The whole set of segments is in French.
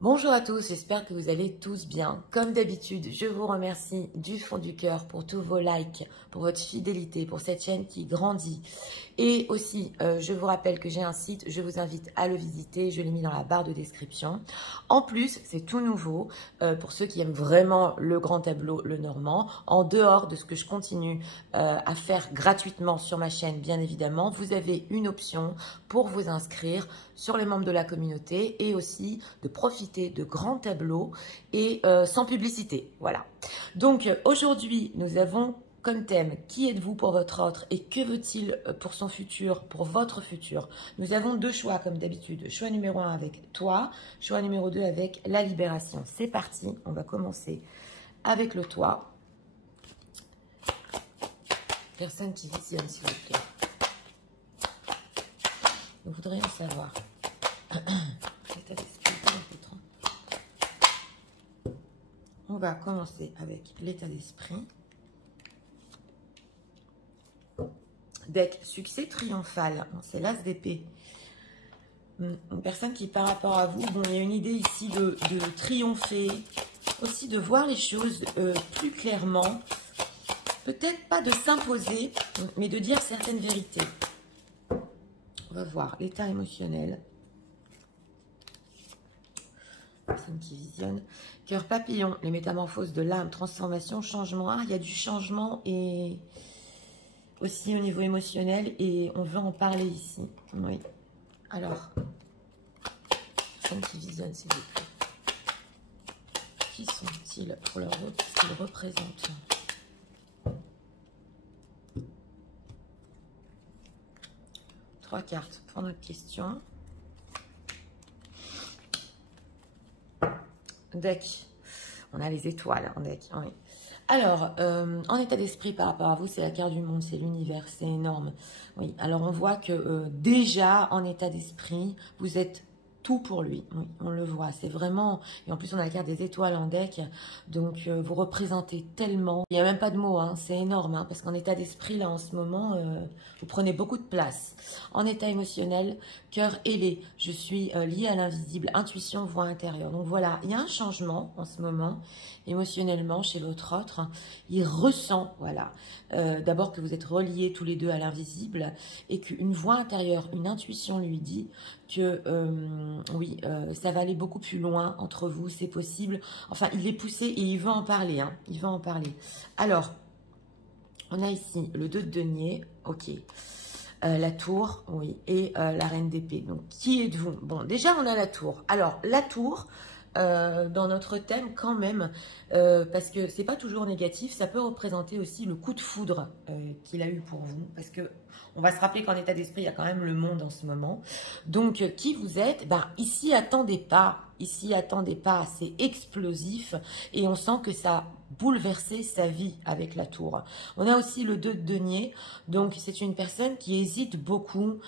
Bonjour à tous, j'espère que vous allez tous bien. Comme d'habitude, je vous remercie du fond du cœur pour tous vos likes, pour votre fidélité, pour cette chaîne qui grandit. Et aussi, je vous rappelle que j'ai un site, je vous invite à le visiter, je l'ai mis dans la barre de description. En plus, c'est tout nouveau, pour ceux qui aiment vraiment le grand tableau, le normand. En dehors de ce que je continue à faire gratuitement sur ma chaîne, bien évidemment, vous avez une option pour vous inscrire sur les membres de la communauté et aussi de profiter de grands tableaux et sans publicité. Voilà. Donc aujourd'hui, nous avons comme thème « Qui êtes-vous pour votre autre et que veut-il pour son futur, pour votre futur ?» Nous avons deux choix comme d'habitude. Choix numéro 1 avec toi, choix numéro 2 avec la libération. C'est parti, on va commencer avec le toi. Personne qui visionne, s'il vous plaît. Nous voudrions savoir. L'état d'esprit, on va commencer avec l'état d'esprit. Deck succès triomphal, c'est l'as d'épée. Une personne qui par rapport à vous, bon, il y a une idée ici de triompher, aussi de voir les choses plus clairement. Peut-être pas de s'imposer, mais de dire certaines vérités. On va voir l'état émotionnel. Personne qui visionne. Cœur papillon, les métamorphoses de l'âme, transformation, changement. Ah, il y a du changement et aussi au niveau émotionnel et on veut en parler ici. Oui. Alors, personne qui visionne, s'il vous plaît. Qui sont-ils pour leur autre? Qu'est-ce qu'ils représentent? Trois cartes pour notre question. Deck. On a les étoiles en deck. Oui. Alors, en état d'esprit par rapport à vous, c'est la carte du monde, c'est l'univers, c'est énorme. Oui, alors on voit que déjà en état d'esprit, vous êtes tout pour lui. Oui, on le voit, c'est vraiment... Et en plus, on a la carte des étoiles en deck, donc vous représentez tellement. Il n'y a même pas de mots, hein, c'est énorme, hein, parce qu'en état d'esprit, là, en ce moment, vous prenez beaucoup de place. En état émotionnel, cœur ailé, je suis liée à l'invisible, intuition, voix intérieure. Donc voilà, il y a un changement en ce moment, émotionnellement, chez votre autre. Il ressent, voilà, d'abord que vous êtes reliés tous les deux à l'invisible, et qu'une voix intérieure, une intuition lui dit que oui, ça va aller beaucoup plus loin entre vous, c'est possible. Enfin, il est poussé et il veut en parler, hein, il veut en parler. Alors, on a ici le 2 de denier, ok. La tour, oui, et la reine d'épée. Donc, qui êtes-vous? Bon, déjà, on a la tour. Alors, la tour, dans notre thème quand même, parce que c'est pas toujours négatif, ça peut représenter aussi le coup de foudre qu'il a eu pour vous, parce que on va se rappeler qu'en état d'esprit, il y a quand même le monde en ce moment. Donc, qui vous êtes? Ben, ici, attendez pas, c'est explosif, et on sent que ça a bouleversé sa vie avec la tour. On a aussi le 2 de denier, donc c'est une personne qui hésite beaucoup,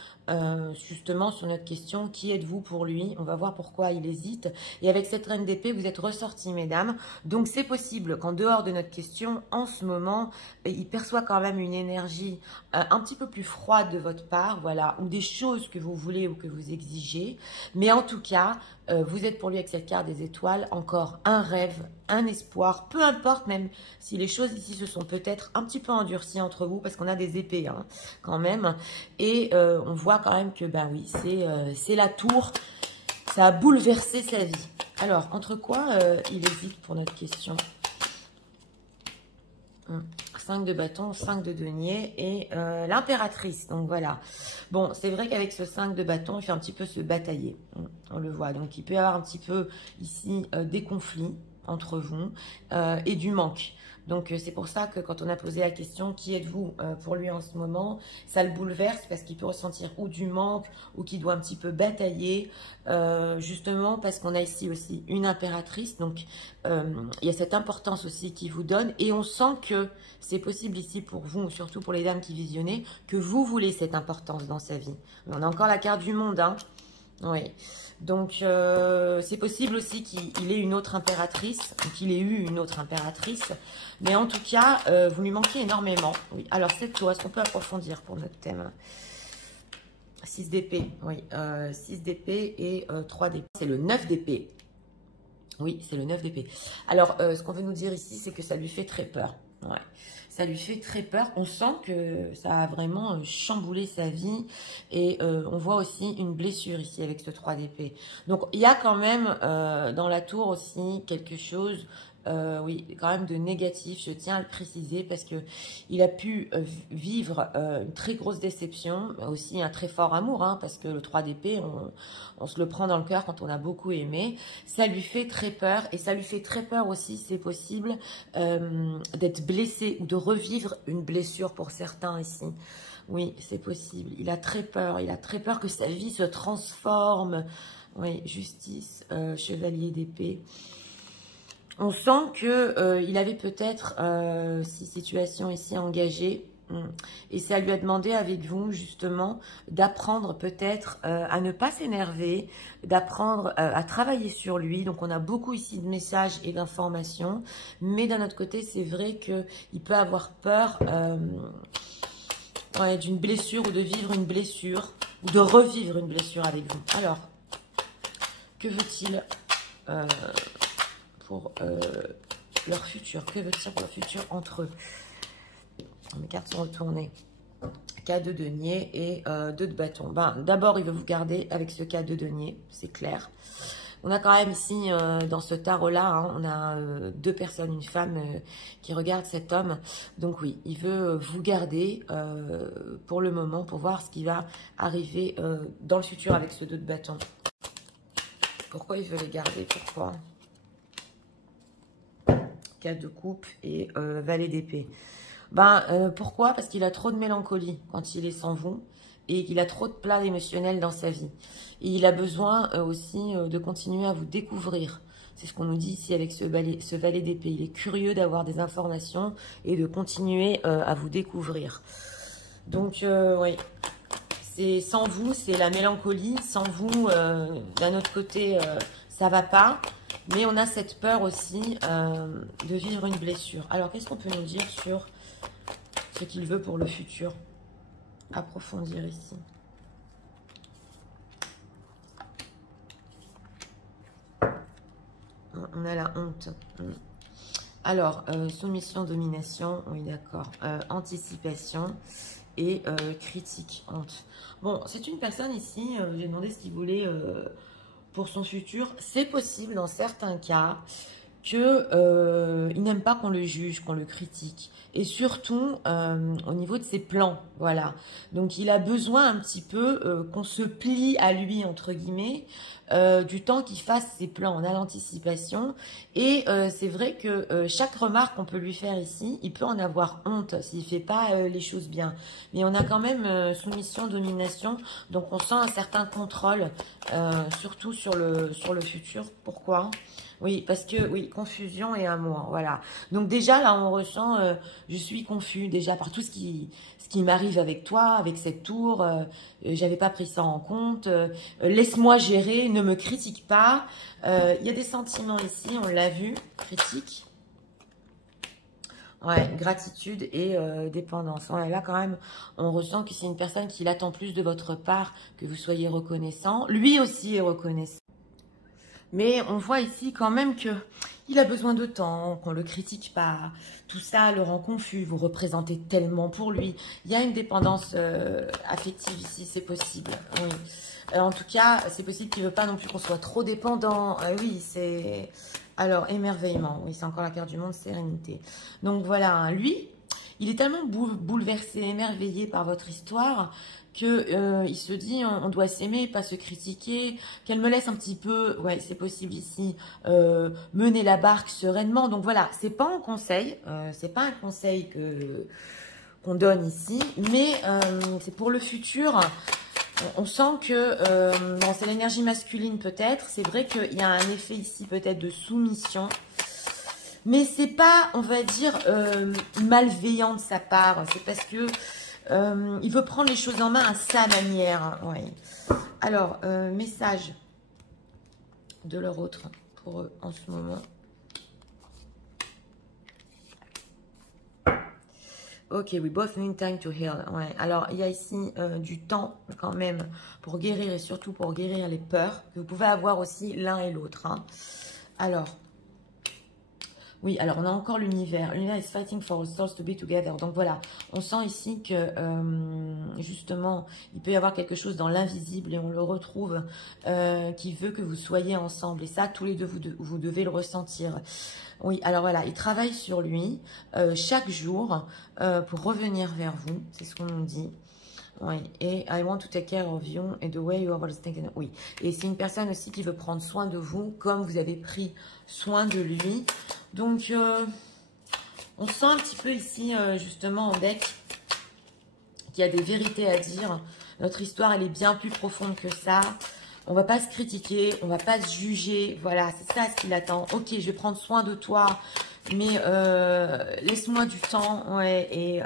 justement sur notre question, qui êtes-vous pour lui? On va voir pourquoi il hésite. Et avec cette reine d'épée, vous êtes ressortis, mesdames. Donc c'est possible qu'en dehors de notre question, en ce moment, il perçoit quand même une énergie un petit peu plus froide de votre part, voilà, ou des choses que vous voulez ou que vous exigez. Mais en tout cas, vous êtes pour lui avec cette carte des étoiles, encore un rêve, un espoir, peu importe, même si les choses ici se sont peut-être un petit peu endurcies entre vous, parce qu'on a des épées, hein, quand même. Et on voit quand même que, ben oui, c'est la tour, ça a bouleversé sa vie. Alors, entre quoi il hésite pour notre question? 5 de bâton, 5 de denier et l'impératrice. Donc voilà. Bon, c'est vrai qu'avec ce 5 de bâton, il fait un petit peu se batailler. On le voit. Donc il peut y avoir un petit peu ici des conflits entre vous et du manque. Donc c'est pour ça que quand on a posé la question, qui êtes-vous pour lui en ce moment, ça le bouleverse parce qu'il peut ressentir ou du manque ou qu'il doit un petit peu batailler, justement parce qu'on a ici aussi une impératrice. Donc il y a cette importance aussi qu'il vous donne et on sent que c'est possible ici pour vous, surtout pour les dames qui visionnez, que vous voulez cette importance dans sa vie. On a encore la carte du monde, hein. Oui, donc c'est possible aussi qu'il ait une autre impératrice, qu'il ait eu une autre impératrice, mais en tout cas, vous lui manquez énormément. Oui. Alors cette tour, est-ce qu'on peut approfondir pour notre thème? 6 d'épée, oui, 6 d'épée et 3 d'épée. C'est le 9 d'épée. Oui, c'est le 9 d'épée. Alors, ce qu'on veut nous dire ici, c'est que ça lui fait très peur. Ouais. Ça lui fait très peur. On sent que ça a vraiment chamboulé sa vie. Et on voit aussi une blessure ici avec ce 3 d'épée. Donc, il y a quand même dans la tour aussi quelque chose... oui, quand même de négatif, je tiens à le préciser parce que il a pu vivre une très grosse déception, mais aussi un très fort amour, hein, parce que le 3 d'épée, on se le prend dans le cœur quand on a beaucoup aimé. Ça lui fait très peur et ça lui fait très peur aussi, c'est possible, d'être blessé ou de revivre une blessure pour certains ici. Oui, c'est possible. Il a très peur que sa vie se transforme. Oui, justice, chevalier d'épée. On sent que il avait peut-être ces situations ici engagées et ça lui a demandé avec vous justement d'apprendre peut-être à ne pas s'énerver, d'apprendre à travailler sur lui. Donc on a beaucoup ici de messages et d'informations, mais d'un autre côté c'est vrai qu'il peut avoir peur ouais, d'une blessure ou de vivre une blessure ou de revivre une blessure avec vous. Alors, que veut-il pour leur futur? Que veut-il pour leur futur entre eux? Mes cartes sont retournées. Cas de denier et 2 de bâton. Ben, d'abord, il veut vous garder avec ce cas de denier, c'est clair. On a quand même ici, dans ce tarot-là, hein, on a 2 personnes, une femme qui regarde cet homme. Donc oui, il veut vous garder pour le moment, pour voir ce qui va arriver dans le futur avec ce 2 de bâton. Pourquoi il veut les garder? Pourquoi? 4 de coupe et valet d'épée. Ben, pourquoi? Parce qu'il a trop de mélancolie quand il est sans vous et qu'il a trop de plats émotionnels dans sa vie. Et il a besoin aussi de continuer à vous découvrir. C'est ce qu'on nous dit ici avec ce valet d'épée. Il est curieux d'avoir des informations et de continuer à vous découvrir. Donc, oui, c'est sans vous, c'est la mélancolie. Sans vous, d'un autre côté, ça va pas. Mais on a cette peur aussi de vivre une blessure. Alors, qu'est-ce qu'on peut nous dire sur ce qu'il veut pour le futur? Approfondir ici. On a la honte. Alors, soumission, domination, oui d'accord. Anticipation et critique, honte. Bon, c'est une personne ici, j'ai demandé ce qu'il voulait pour son futur. C'est possible dans certains cas que il n'aime pas qu'on le juge, qu'on le critique. Et surtout au niveau de ses plans, voilà. Donc il a besoin un petit peu qu'on se plie à lui, entre guillemets, du temps qu'il fasse ses plans. On a l'anticipation. Et c'est vrai que chaque remarque qu'on peut lui faire ici, il peut en avoir honte s'il ne fait pas les choses bien. Mais on a quand même soumission, domination. Donc on sent un certain contrôle, surtout sur le futur. Pourquoi ? Oui, parce que, oui, confusion et amour, voilà. Donc déjà, là, on ressent, je suis confus, déjà, par tout ce qui m'arrive avec toi, avec cette tour, j'avais pas pris ça en compte, laisse-moi gérer, ne me critique pas. Il y a des sentiments ici, on l'a vu, critique. Ouais, gratitude et dépendance. Ouais, là, quand même, on ressent que c'est une personne qui l'attend plus de votre part, que vous soyez reconnaissant. Lui aussi est reconnaissant. Mais on voit ici quand même que il a besoin de temps, qu'on ne le critique pas. Tout ça le rend confus. Vous représentez tellement pour lui. Il y a une dépendance affective ici, c'est possible. Oui. En tout cas, c'est possible qu'il ne veut pas non plus qu'on soit trop dépendant. Oui, c'est... Alors, émerveillement. Oui, c'est encore la carte du monde, sérénité. Donc voilà, hein, lui, il est tellement bouleversé, émerveillé par votre histoire que il se dit on doit s'aimer, pas se critiquer, qu'elle me laisse un petit peu, ouais c'est possible ici, mener la barque sereinement. Donc voilà, c'est pas un conseil, c'est pas un conseil qu'on donne ici, mais c'est pour le futur. On sent que bon, c'est l'énergie masculine peut-être, c'est vrai qu'il y a un effet ici peut-être de soumission. Mais c'est pas, on va dire, malveillant de sa part. C'est parce que il veut prendre les choses en main à sa manière. Ouais. Alors, message de leur autre pour eux en ce moment. Ok, we both need time to heal. Ouais. Alors, il y a ici du temps quand même pour guérir et surtout pour guérir les peurs que vous pouvez avoir aussi l'un et l'autre. Hein. Alors, oui, alors on a encore l'univers. L'univers is fighting for all souls to be together. Donc voilà, on sent ici que justement, il peut y avoir quelque chose dans l'invisible et on le retrouve qui veut que vous soyez ensemble. Et ça, tous les deux, vous devez le ressentir. Oui, alors voilà, il travaille sur lui chaque jour pour revenir vers vous. C'est ce qu'on nous dit. Oui, et I want to take care of you and the way you are always thinking. Oui, et c'est une personne aussi qui veut prendre soin de vous comme vous avez pris soin de lui. Donc, on sent un petit peu ici, justement, en deck, qu'il y a des vérités à dire. Notre histoire, elle est bien plus profonde que ça. On va pas se critiquer, on va pas se juger. Voilà, c'est ça ce qu'il attend. Ok, je vais prendre soin de toi, mais laisse-moi du temps, ouais, et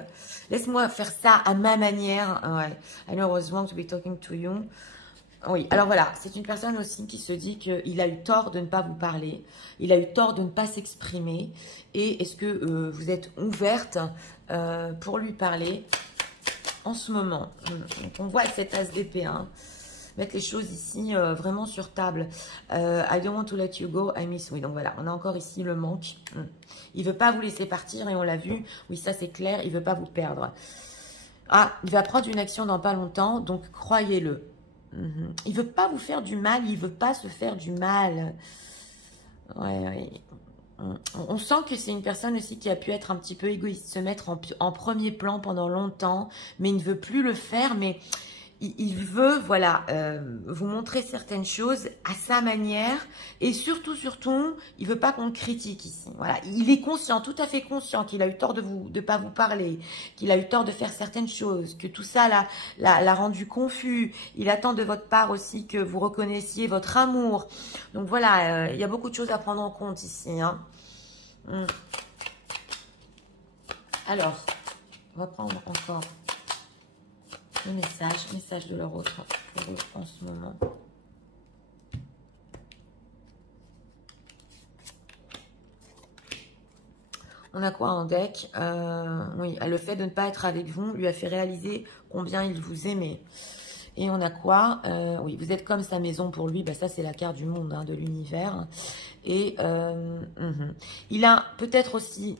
laisse-moi faire ça à ma manière, ouais. I know I was wrong to be talking to you. Oui, alors voilà, c'est une personne aussi qui se dit qu'il a eu tort de ne pas vous parler, il a eu tort de ne pas s'exprimer, et est-ce que vous êtes ouverte pour lui parler en ce moment? Donc on voit cet as d'épée, hein, mettre les choses ici vraiment sur table. I don't want to let you go, I miss. Oui, donc voilà, on a encore ici le manque. Il ne veut pas vous laisser partir et on l'a vu. Oui, ça c'est clair, il ne veut pas vous perdre. Ah, il va prendre une action dans pas longtemps, donc croyez-le. Il ne veut pas vous faire du mal, il ne veut pas se faire du mal. Ouais. On sent que c'est une personne aussi qui a pu être un petit peu égoïste, se mettre en premier plan pendant longtemps, mais il ne veut plus le faire, mais il veut, voilà, vous montrer certaines choses à sa manière et surtout, il veut pas qu'on le critique ici. Voilà, il est conscient, tout à fait conscient qu'il a eu tort de pas vous parler, qu'il a eu tort de faire certaines choses, que tout ça l'a rendu confus. Il attend de votre part aussi que vous reconnaissiez votre amour. Donc voilà, il y a beaucoup de choses à prendre en compte ici, hein. Alors, on va prendre encore le message de leur autre pour eux en ce moment. On a quoi en deck? Oui, le fait de ne pas être avec vous lui a fait réaliser combien il vous aimait. Et on a quoi? Oui, vous êtes comme sa maison pour lui. Bah, ça, c'est la carte du monde, hein, de l'univers. Et il a peut-être aussi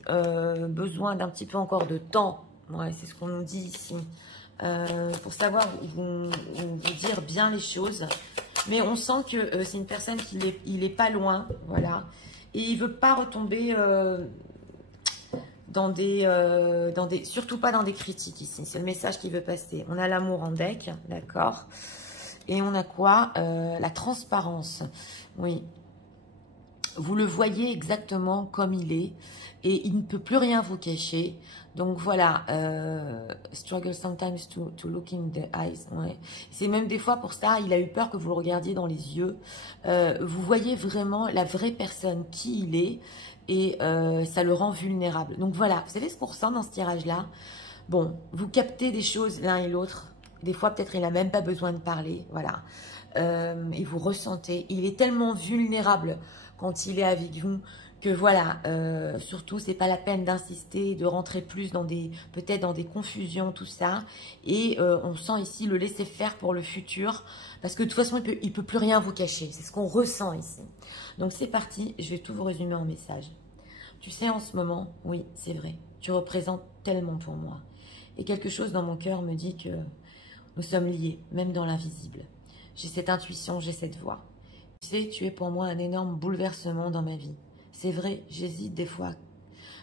besoin d'un petit peu encore de temps. Ouais, c'est ce qu'on nous dit ici. Pour savoir vous dire bien les choses. Mais on sent que c'est une personne il est pas loin, voilà. Et il veut pas retomber surtout pas dans des critiques ici. C'est le message qu'il veut passer. On a l'amour en deck, d'accord. Et on a quoi? La transparence. Oui. Vous le voyez exactement comme il est. Et il ne peut plus rien vous cacher. Donc voilà, struggle sometimes to look in the eyes. Ouais. C'est même des fois pour ça, il a eu peur que vous le regardiez dans les yeux. Vous voyez vraiment la vraie personne qui il est et ça le rend vulnérable. Donc voilà, vous savez ce qu'on ressent dans ce tirage-là? Bon, vous captez des choses l'un et l'autre. Des fois, peut-être il n'a même pas besoin de parler. Voilà. Et vous ressentez. Il est tellement vulnérable quand il est avec vous que voilà, surtout c'est pas la peine d'insister, de rentrer plus dans peut-être dans des confusions, tout ça. Et on sent ici le laisser faire pour le futur, parce que de toute façon il peut plus rien vous cacher. C'est ce qu'on ressent ici. Donc c'est parti, je vais tout vous résumer en message. Tu sais, en ce moment, oui, c'est vrai, tu représentes tellement pour moi. Et quelque chose dans mon cœur me dit que nous sommes liés, même dans l'invisible. J'ai cette intuition, j'ai cette voix. Tu sais, tu es pour moi un énorme bouleversement dans ma vie. C'est vrai, j'hésite des fois,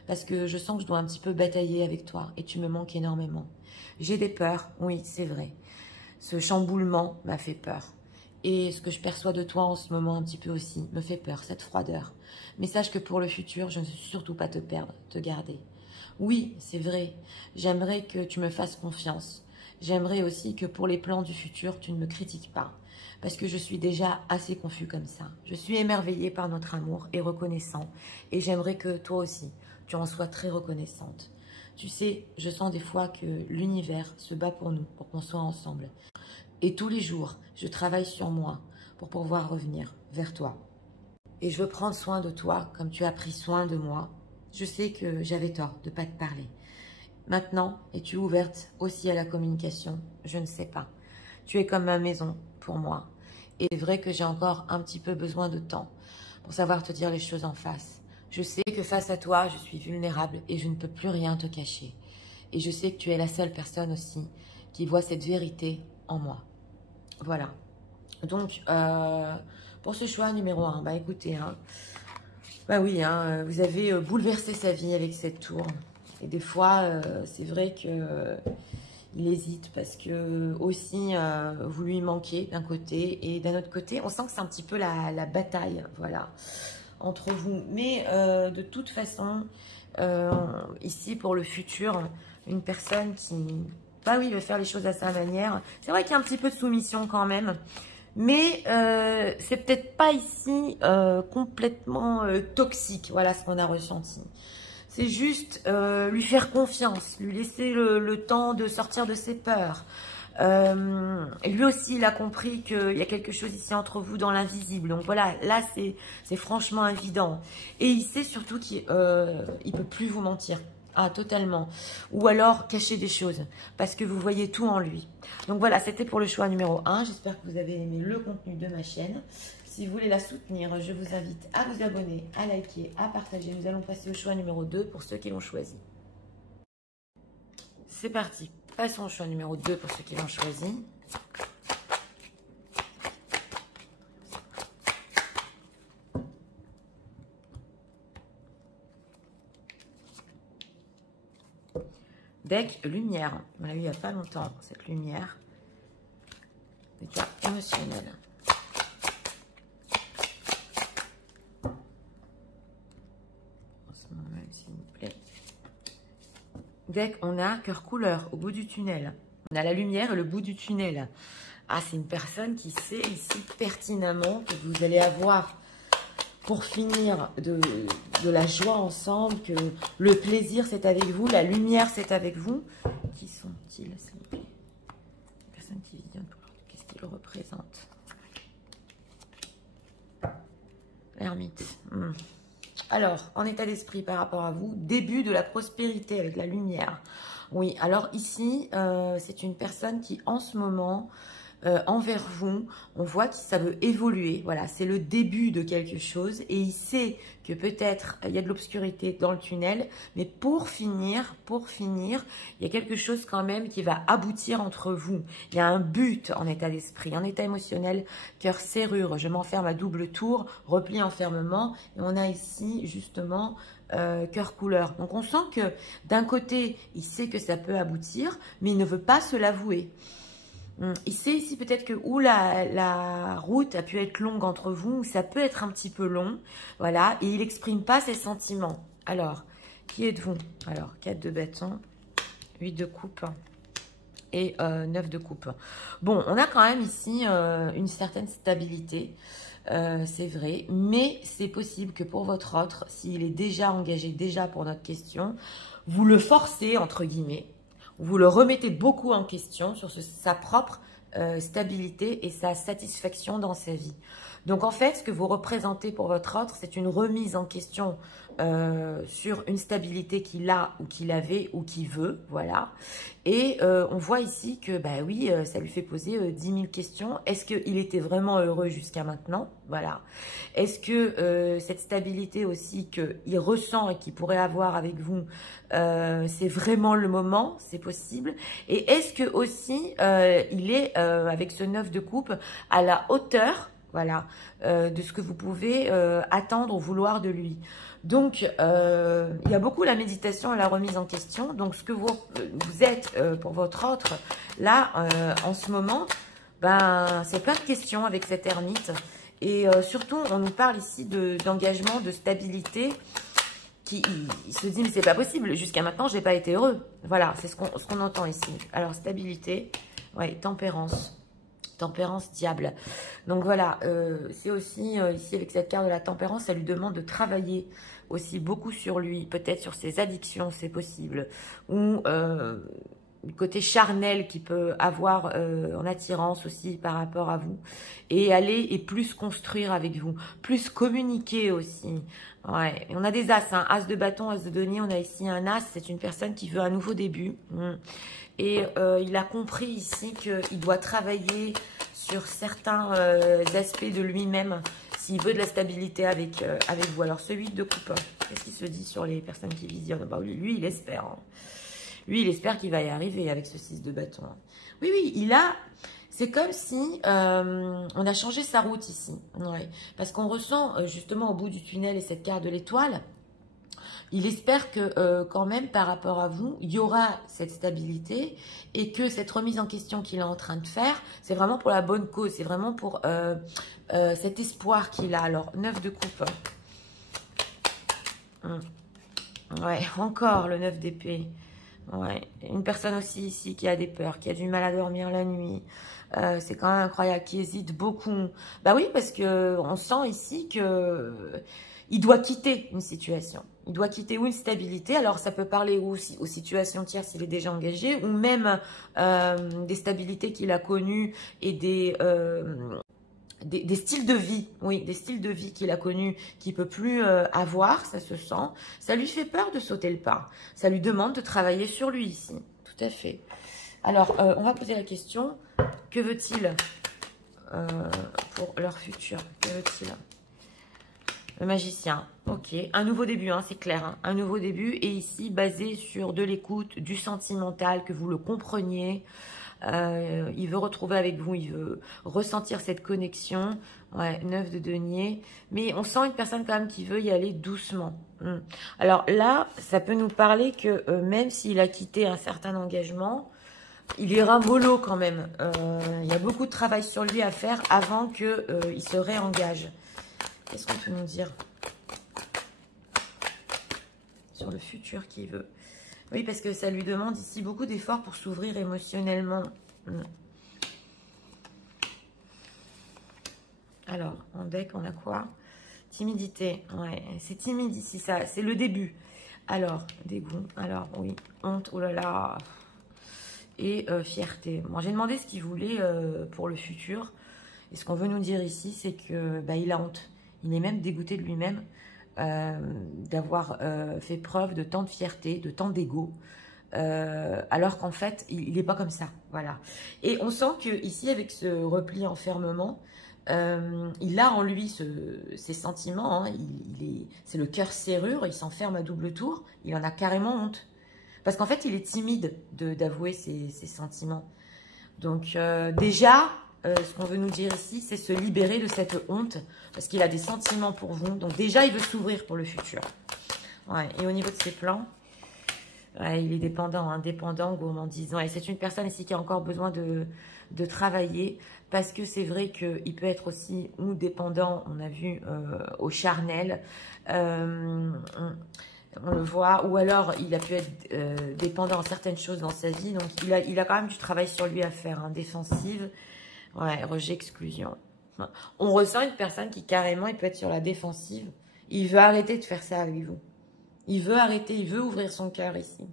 parce que je sens que je dois un petit peu batailler avec toi, et tu me manques énormément. J'ai des peurs, oui, c'est vrai. Ce chamboulement m'a fait peur. Et ce que je perçois de toi en ce moment un petit peu aussi me fait peur, cette froideur. Mais sache que pour le futur, je ne veux surtout pas te perdre, te garder. Oui, c'est vrai, j'aimerais que tu me fasses confiance. J'aimerais aussi que pour les plans du futur, tu ne me critiques pas. Parce que je suis déjà assez confus comme ça. Je suis émerveillée par notre amour et reconnaissant. Et j'aimerais que toi aussi, tu en sois très reconnaissante. Tu sais, je sens des fois que l'univers se bat pour nous, pour qu'on soit ensemble. Et tous les jours, je travaille sur moi pour pouvoir revenir vers toi. Et je veux prendre soin de toi comme tu as pris soin de moi. Je sais que j'avais tort de ne pas te parler. Maintenant, es-tu ouverte aussi à la communication? Je ne sais pas. Tu es comme ma maison pour moi. Et c'est vrai que j'ai encore un petit peu besoin de temps pour savoir te dire les choses en face. Je sais que face à toi, je suis vulnérable et je ne peux plus rien te cacher. Et je sais que tu es la seule personne aussi qui voit cette vérité en moi. Voilà. Donc, pour ce choix numéro 1, bah écoutez, hein, bah oui, hein, vous avez bouleversé sa vie avec cette tour. Et des fois, c'est vrai que il hésite parce que aussi, vous lui manquez d'un côté. Et d'un autre côté, on sent que c'est un petit peu la bataille, voilà, entre vous. Mais de toute façon, ici, pour le futur, une personne qui, bah oui, veut faire les choses à sa manière. C'est vrai qu'il y a un petit peu de soumission quand même. Mais c'est peut-être pas ici complètement toxique, voilà ce qu'on a ressenti. C'est juste lui faire confiance, lui laisser le temps de sortir de ses peurs. Et lui aussi, il a compris qu'il y a quelque chose ici entre vous dans l'invisible. Donc voilà, là c'est franchement évident. Et il sait surtout qu'il ne peut plus vous mentir. Ah, totalement. Ou alors cacher des choses, parce que vous voyez tout en lui. Donc voilà, c'était pour le choix numéro 1. J'espère que vous avez aimé le contenu de ma chaîne. Si vous voulez la soutenir, je vous invite à vous abonner, à liker, à partager. Nous allons passer au choix numéro 2 pour ceux qui l'ont choisi. C'est parti. Passons au choix numéro 2 pour ceux qui l'ont choisi. Deck lumière. On l'a eu il n'y a pas longtemps, cette lumière. Des cartes émotionnelles. En ce moment même, s'il vous plaît. Deck, on a cœur couleur au bout du tunnel. On a la lumière et le bout du tunnel. Ah, c'est une personne qui sait ici pertinemment que vous allez avoir, pour finir, de la joie ensemble, que le plaisir c'est avec vous, la lumière c'est avec vous. Qui sont-ils, s'il vous plaît? Les personnes qui viennent, qu'est-ce qu'ils représentent? L'ermite. Alors, en état d'esprit par rapport à vous, début de la prospérité avec la lumière. Oui, alors ici, c'est une personne qui en ce moment, envers vous, on voit que ça veut évoluer. Voilà, c'est le début de quelque chose et il sait que peut-être il y a de l'obscurité dans le tunnel, mais pour finir, il y a quelque chose quand même qui va aboutir entre vous. Il y a un but en état d'esprit, en état émotionnel, cœur serrure, je m'enferme à double tour, repli enfermement et on a ici justement cœur couleur. Donc on sent que d'un côté, il sait que ça peut aboutir, mais il ne veut pas se l'avouer. Il sait ici peut-être que la route a pu être longue entre vous, ou ça peut être un petit peu long, voilà, et il n'exprime pas ses sentiments. Alors, qui êtes-vous? Alors, 4 de bâton, 8 de coupe et 9 de coupe. Bon, on a quand même ici une certaine stabilité, c'est vrai, mais c'est possible que pour votre autre, s'il est déjà engagé, déjà pour notre question, vous le forcez, entre guillemets, vous le remettez beaucoup en question sur sa propre stabilité et sa satisfaction dans sa vie. Donc en fait, ce que vous représentez pour votre autre, c'est une remise en question sur une stabilité qu'il a ou qu'il avait ou qu'il veut, voilà. Et on voit ici que, bah oui, ça lui fait poser 10 000 questions. Est-ce qu'il était vraiment heureux jusqu'à maintenant? Voilà. Est-ce que cette stabilité aussi qu'il ressent et qu'il pourrait avoir avec vous, c'est vraiment le moment? C'est possible. Et est-ce que aussi, il est, avec ce 9 de coupe, à la hauteur, voilà, de ce que vous pouvez attendre ou vouloir de lui? Donc, il y a beaucoup la méditation et la remise en question. Donc, ce que vous êtes pour votre autre, là, en ce moment, ben, c'est plein de questions avec cette ermite. Et surtout, on nous parle ici d'engagement, de stabilité. Il se dit, mais c'est pas possible. Jusqu'à maintenant, je n'ai pas été heureux. Voilà, c'est ce qu'on entend ici. Alors, stabilité, ouais, tempérance. Tempérance, diable. Donc voilà, c'est aussi ici avec cette carte de la tempérance, ça lui demande de travailler aussi beaucoup sur lui, peut-être sur ses addictions, c'est possible, ou le côté charnel qu'il peut avoir en attirance aussi par rapport à vous, et aller et plus construire avec vous, plus communiquer aussi. Ouais, on a des as, hein, as de bâton, as de denier, on a ici un as, c'est une personne qui veut un nouveau début. Et il a compris ici qu'il doit travailler sur certains aspects de lui-même, s'il veut de la stabilité avec vous. Alors, ce 8 de coupe, qu'est-ce qu'il se dit sur les personnes qui visionnent? Bah, lui, il espère. Hein. Lui, il espère qu'il va y arriver avec ce 6 de bâton. Hein. Oui, oui, il a... C'est comme si on a changé sa route ici. Ouais. Parce qu'on ressent justement au bout du tunnel et cette carte de l'étoile, il espère que quand même par rapport à vous, il y aura cette stabilité et que cette remise en question qu'il est en train de faire, c'est vraiment pour la bonne cause. C'est vraiment pour cet espoir qu'il a. Alors, 9 de coupe. Ouais, encore le 9 d'épée. Ouais, une personne aussi ici qui a des peurs, qui a du mal à dormir la nuit. C'est quand même incroyable, qui hésite beaucoup. Bah oui, parce que on sent ici que il doit quitter une situation. Il doit quitter ou une stabilité. Alors, ça peut parler aussi aux situations tierces s'il est déjà engagé, ou même des stabilités qu'il a connues et des styles de vie, oui, des styles de vie qu'il a connus, qu'il ne peut plus avoir, ça se sent. Ça lui fait peur de sauter le pas. Ça lui demande de travailler sur lui ici. Tout à fait. Alors, on va poser la question, que veut-il pour leur futur? Que veut-il? Le magicien, ok. Un nouveau début, hein, c'est clair. Hein, un nouveau début, et ici, basé sur de l'écoute, du sentimental, que vous le compreniez. Il veut retrouver avec vous, il veut ressentir cette connexion. Ouais, 9 de denier. Mais on sent une personne quand même qui veut y aller doucement. Alors là, ça peut nous parler que même s'il a quitté un certain engagement, il ira mollo quand même. Il y a beaucoup de travail sur lui à faire avant qu'il se réengage. Qu'est-ce qu'on peut nous dire sur le futur qu'il veut? Oui, parce que ça lui demande ici beaucoup d'efforts pour s'ouvrir émotionnellement. Alors, en deck, on a quoi? Timidité. Ouais, c'est timide ici, ça. C'est le début. Alors, dégoût. Alors, oui. Honte. Oh là là. Et fierté. Moi, j'ai demandé ce qu'il voulait pour le futur. Et ce qu'on veut nous dire ici, c'est que bah, il a honte. Il est même dégoûté de lui-même d'avoir fait preuve de tant de fierté, de tant d'ego. Alors qu'en fait, il n'est pas comme ça. Voilà. Et on sent que ici, avec ce repli enfermement, il a en lui ses sentiments. Hein, c'est le cœur serrure, il s'enferme à double tour. Il en a carrément honte. Parce qu'en fait, il est timide d'avouer ses sentiments. Donc déjà, ce qu'on veut nous dire ici, c'est se libérer de cette honte. Parce qu'il a des sentiments pour vous. Donc déjà, il veut s'ouvrir pour le futur. Ouais. Et au niveau de ses plans, ouais, il est dépendant, hein, dépendant, gourmandise. Ouais, c'est une personne ici qui a encore besoin de travailler. Parce que c'est vrai qu'il peut être aussi ou dépendant, on a vu, au charnel. On le voit, ou alors il a pu être dépendant en certaines choses dans sa vie, donc il a quand même du travail sur lui à faire, hein, défensive, ouais, rejet, exclusion. On ressent une personne qui carrément, il peut être sur la défensive, il veut arrêter de faire ça avec vous, il veut arrêter, il veut ouvrir son cœur ici.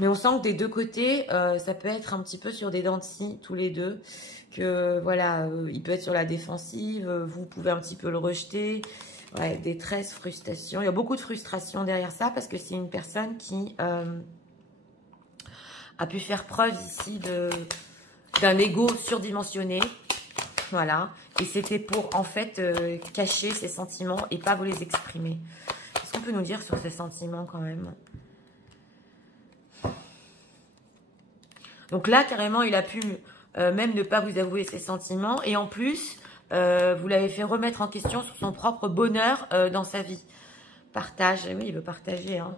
Mais on sent que des deux côtés, ça peut être un petit peu sur des dents de scie, tous les deux, que voilà, il peut être sur la défensive, vous pouvez un petit peu le rejeter. Ouais, détresse, frustration. Il y a beaucoup de frustration derrière ça parce que c'est une personne qui a pu faire preuve ici d'un ego surdimensionné. Voilà. Et c'était pour, en fait, cacher ses sentiments et pas vous les exprimer. Qu'est-ce qu'on peut nous dire sur ces sentiments quand même? Donc là, carrément, il a pu même ne pas vous avouer ses sentiments. Et en plus... vous l'avez fait remettre en question sur son propre bonheur dans sa vie. Partage, oui, il veut partager. Hein.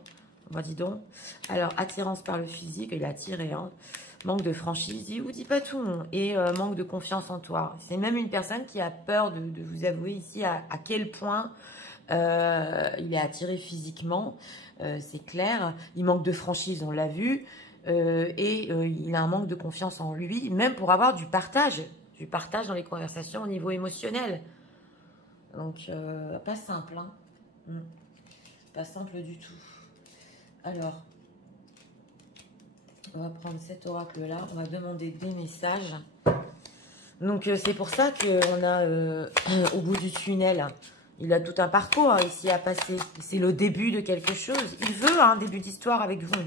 Bah, dis donc. Alors, attirance par le physique, il a attiré. Hein. Manque de franchise, il vous dit pas tout. Et manque de confiance en toi. C'est même une personne qui a peur de vous avouer ici à quel point il est attiré physiquement. C'est clair. Il manque de franchise, on l'a vu. Et il a un manque de confiance en lui, même pour avoir du partage. Du partage dans les conversations au niveau émotionnel. Donc, pas simple. Hein. Pas simple du tout. Alors, on va prendre cet oracle-là. On va demander des messages. Donc, c'est pour ça qu'on a, au bout du tunnel, il a tout un parcours hein, ici à passer. C'est le début de quelque chose. Il veut un début d'histoire avec vous.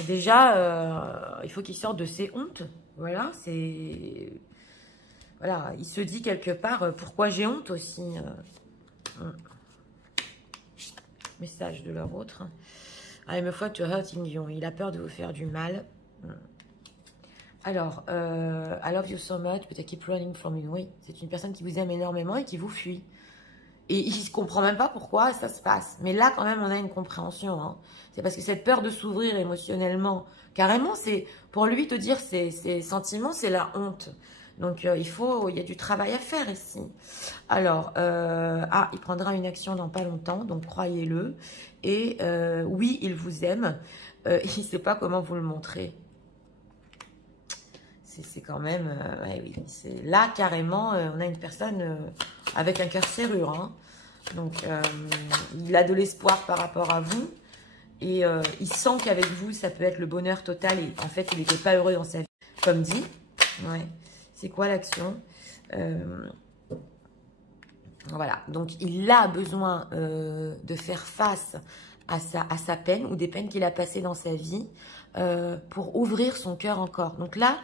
Et déjà, il faut qu'il sorte de ses hontes. Voilà, c'est... voilà, il se dit quelque part, pourquoi j'ai honte aussi. Message de leur autre. I'm afraid to hurting you. Il a peur de vous faire du mal. Alors, I love you so much, but I keep running from you. Oui, c'est une personne qui vous aime énormément et qui vous fuit. Et il ne comprend même pas pourquoi ça se passe. Mais là, quand même, on a une compréhension. Hein. C'est parce que cette peur de s'ouvrir émotionnellement, carrément, c'est pour lui te dire ses sentiments, c'est la honte. Donc, il y a du travail à faire ici. Alors, il prendra une action dans pas longtemps, donc croyez-le. Et oui, il vous aime. Il ne sait pas comment vous le montrer. C'est quand même... ouais, oui, là, carrément, on a une personne avec un cœur serrure. Hein. Donc, il a de l'espoir par rapport à vous. Et il sent qu'avec vous, ça peut être le bonheur total. Et en fait, il n'était pas heureux dans sa vie. Comme dit. Ouais. C'est quoi l'action? Voilà. Donc, il a besoin de faire face à sa peine ou des peines qu'il a passées dans sa vie pour ouvrir son cœur encore. Donc là,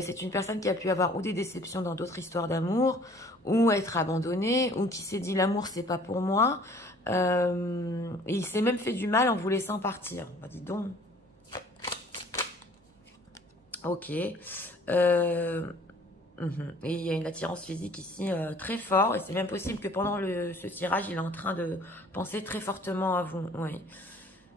c'est une personne qui a pu avoir ou des déceptions dans d'autres histoires d'amour, ou être abandonnée, ou qui s'est dit l'amour c'est pas pour moi, et il s'est même fait du mal en vous laissant partir. Bah, dis donc. Ok. Et il y a une attirance physique ici très fort, et c'est même possible que pendant ce tirage, il est en train de penser très fortement à vous. Oui.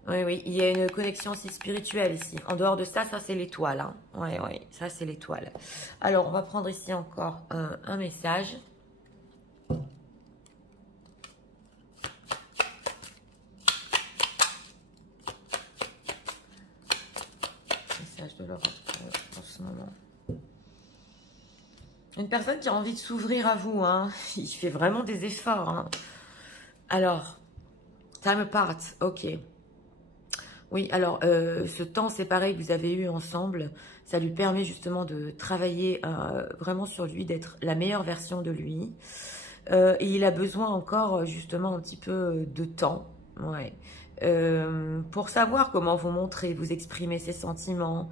Oui, oui, il y a une connexion aussi spirituelle ici. En dehors de ça, ça c'est l'étoile. Hein. Oui, oui, ça c'est l'étoile. Alors, on va prendre ici encore un message. Message de l'Europe en ce moment. Une personne qui a envie de s'ouvrir à vous. Hein. Il fait vraiment des efforts. Hein. Alors, time apart, ok. Oui, alors, ce temps séparé que vous avez eu ensemble, ça lui permet justement de travailler vraiment sur lui, d'être la meilleure version de lui. Et il a besoin encore, justement, un petit peu de temps, ouais, pour savoir comment vous montrer, vous exprimer ses sentiments.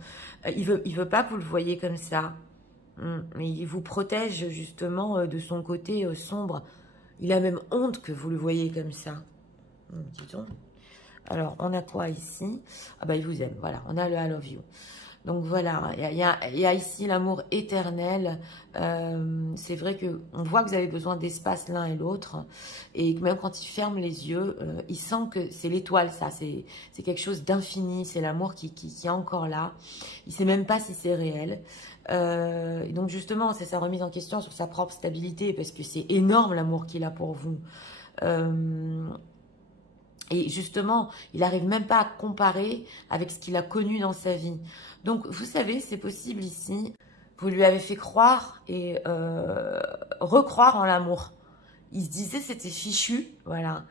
Il veut pas que vous le voyez comme ça. Mais il vous protège, justement, de son côté sombre. Il a même honte que vous le voyez comme ça. Dis donc. Alors, on a quoi ici? Ah bah, il vous aime, voilà. On a le I love you. Donc, voilà. Il y a ici l'amour éternel. C'est vrai qu'on voit que vous avez besoin d'espace l'un et l'autre. Et même quand il ferme les yeux, il sent que c'est l'étoile, ça. C'est quelque chose d'infini. C'est l'amour qui est encore là. Il ne sait même pas si c'est réel. Et donc, justement, c'est sa remise en question sur sa propre stabilité. Parce que c'est énorme l'amour qu'il a pour vous. Et justement, il n'arrive même pas à comparer avec ce qu'il a connu dans sa vie. Donc, vous savez, c'est possible ici. Vous lui avez fait croire et recroire en l'amour. Il se disait c'était fichu, voilà.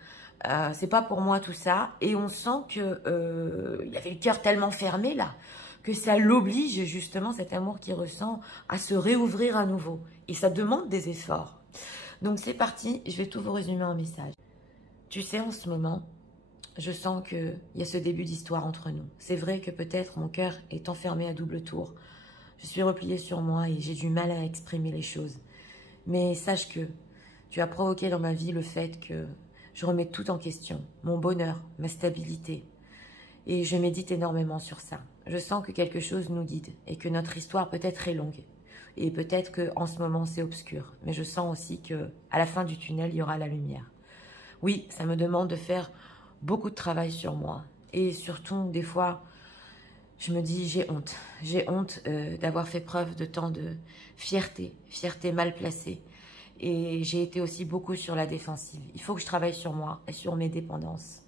C'est pas pour moi tout ça. Et on sent que il avait le cœur tellement fermé là que ça l'oblige justement cet amour qu'il ressent à se réouvrir à nouveau. Et ça demande des efforts. Donc c'est parti. Je vais tout vous résumer en message. Tu sais, en ce moment, je sens qu'il y a ce début d'histoire entre nous. C'est vrai que peut-être mon cœur est enfermé à double tour. Je suis repliée sur moi et j'ai du mal à exprimer les choses. Mais sache que tu as provoqué dans ma vie le fait que je remets tout en question. Mon bonheur, ma stabilité. Et je médite énormément sur ça. Je sens que quelque chose nous guide et que notre histoire peut-être est longue. Et peut-être qu'en ce moment c'est obscur. Mais je sens aussi qu'à la fin du tunnel, il y aura la lumière. Oui, ça me demande de faire beaucoup de travail sur moi. Et surtout, des fois, je me dis, j'ai honte. J'ai honte d'avoir fait preuve de tant de fierté mal placée. Et j'ai été aussi beaucoup sur la défensive. Il faut que je travaille sur moi et sur mes dépendances.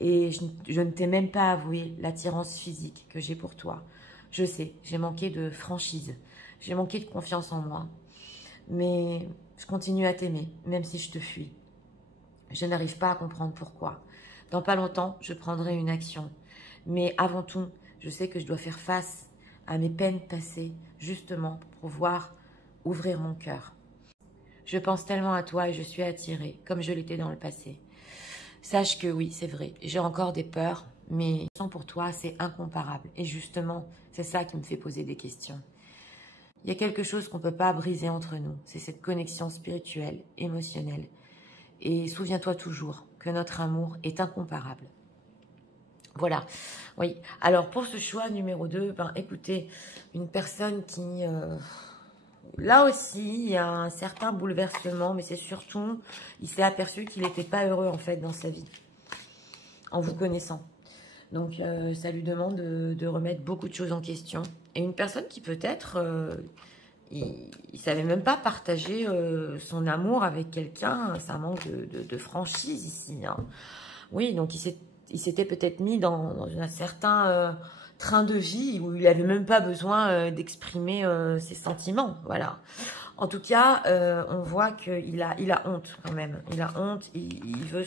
Et je ne t'ai même pas avoué l'attirance physique que j'ai pour toi. Je sais, j'ai manqué de franchise. J'ai manqué de confiance en moi. Mais je continue à t'aimer, même si je te fuis. Je n'arrive pas à comprendre pourquoi. Dans pas longtemps, je prendrai une action. Mais avant tout, je sais que je dois faire face à mes peines passées, justement pour pouvoir ouvrir mon cœur. Je pense tellement à toi et je suis attirée, comme je l'étais dans le passé. Sache que oui, c'est vrai, j'ai encore des peurs, mais pour toi, c'est incomparable. Et justement, c'est ça qui me fait poser des questions. Il y a quelque chose qu'on ne peut pas briser entre nous. C'est cette connexion spirituelle, émotionnelle. Et souviens-toi toujours que notre amour est incomparable. Voilà, oui. Alors, pour ce choix numéro 2, ben, écoutez, une personne qui... là aussi, il y a un certain bouleversement, mais c'est surtout, il s'est aperçu qu'il n'était pas heureux, en fait, dans sa vie, en vous connaissant. Donc, ça lui demande de remettre beaucoup de choses en question. Et une personne qui peut-être... il ne savait même pas partager son amour avec quelqu'un. Ça manque de franchise ici. Hein. Oui, donc il s'était peut-être mis dans un certain train de vie où il n'avait même pas besoin d'exprimer ses sentiments. Voilà. En tout cas, on voit qu'il a honte quand même. Il a honte, il veut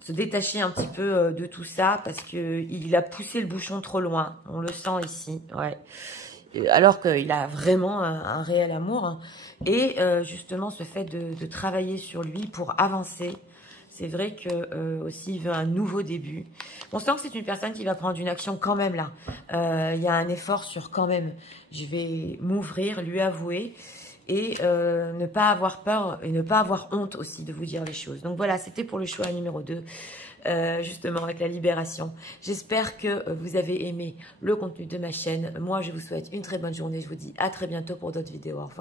se détacher un petit peu de tout ça parce qu'il a poussé le bouchon trop loin. On le sent ici, ouais. Alors qu'il a vraiment un réel amour. Hein. Et justement, ce fait de travailler sur lui pour avancer, c'est vrai que aussi il veut un nouveau début. On sent que c'est une personne qui va prendre une action quand même là. Il y a un effort sur quand même. Je vais m'ouvrir, lui avouer et ne pas avoir peur et ne pas avoir honte aussi de vous dire les choses. Donc voilà, c'était pour le choix numéro 2. Justement avec la libération. J'espère que vous avez aimé le contenu de ma chaîne. Moi, je vous souhaite une très bonne journée. Je vous dis à très bientôt pour d'autres vidéos. Au revoir.